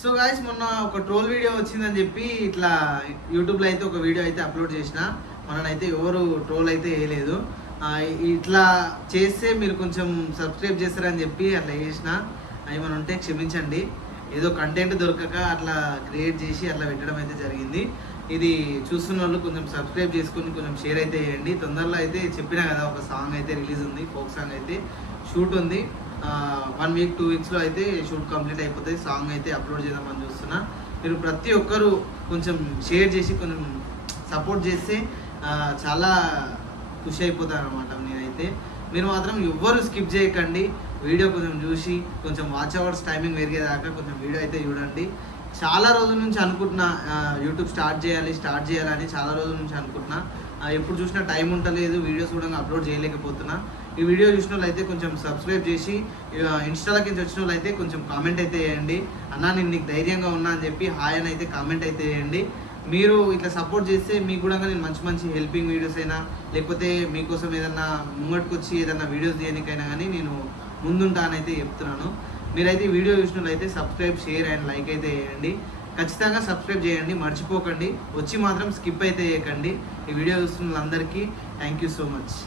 So guys మొన్న ఒక troll video వచ్చిందని చెప్పి ఇట్లా యూట్యూబ్లో అయితే ఒక వీడియో అయితే అప్లోడ్ చేసిన. మననైతే ఎవరు ట్రోల్ అయితే వేయలేదు. ఇట్లా చేస్తే మీరు కొంచెం సబ్స్క్రైబ్ చేస్తారని చెప్పి అట్లా చేసిన. ఏమైనా ఉంటే క్షమించండి. ఏదో కంటెంట్ దొరకక అట్లా క్రియేట్ చేసి అట్లా పెట్టడం అయితే జరిగింది. ఇది చూస్తున్న వాళ్ళు కొంచెం సబ్స్క్రైబ్ చేసుకుని కొంచెం షేర్ అయితే చేయండి. తొందరలో అయితే చెప్పినా కదా, ఒక సాంగ్ అయితే రిలీజ్ ఉంది, ఫోక్ సాంగ్ అయితే షూట్ ఉంది. 1 వీక్ 2 వీక్స్లో అయితే షూట్ కంప్లీట్ అయిపోతుంది. సాంగ్ అయితే అప్లోడ్ చేద్దామని చూస్తున్నా. మీరు ప్రతి ఒక్కరు కొంచెం షేర్ చేసి కొంచెం సపోర్ట్ చేస్తే చాలా ఖుషి అయిపోతాను అనమాట నేనైతే. మీరు మాత్రం ఎవ్వరు స్కిప్ చేయకండి. వీడియో కొంచెం చూసి కొంచెం వాచ్ అవర్స్ టైమింగ్ పెరిగేదాకా కొంచెం వీడియో అయితే చూడండి. చాలా రోజుల నుంచి అనుకుంటున్నా యూట్యూబ్ స్టార్ట్ చేయాలని చాలా రోజుల నుంచి అనుకుంటున్నా. ఎప్పుడు చూసినా టైం ఉండలేదు, వీడియోస్ కూడా అప్లోడ్ చేయలేకపోతున్నా. ఈ వీడియో చూసిన వాళ్ళు అయితే కొంచెం సబ్స్క్రైబ్ చేసి, ఇన్స్టాలోకి వచ్చిన వాళ్ళు అయితే కొంచెం కామెంట్ అయితే చేయండి. అన్నా నేను నీకు ధైర్యంగా ఉన్నా అని చెప్పి హాయ్ అని అయితే కామెంట్ అయితే చేయండి. మీరు ఇట్లా సపోర్ట్ చేస్తే మీకు కూడా నేను మంచి మంచి హెల్పింగ్ వీడియోస్ అయినా, లేకపోతే మీకోసం ఏదన్నా ముంగట్టుకు వచ్చి ఏదన్నా వీడియోస్ తీయడానికైనా కానీ నేను ముందుంటానైతే చెప్తున్నాను. మీరైతే ఈ వీడియో చూసినట్లయితే సబ్స్క్రైబ్, షేర్ అండ్ లైక్ అయితే చేయండి. ఖచ్చితంగా సబ్స్క్రైబ్ చేయండి, మర్చిపోకండి. వచ్చి మాత్రం స్కిప్ అయితే చేయకండి. ఈ వీడియో చూస్తున్న వాళ్ళందరికీ థ్యాంక్ యూ సో మచ్.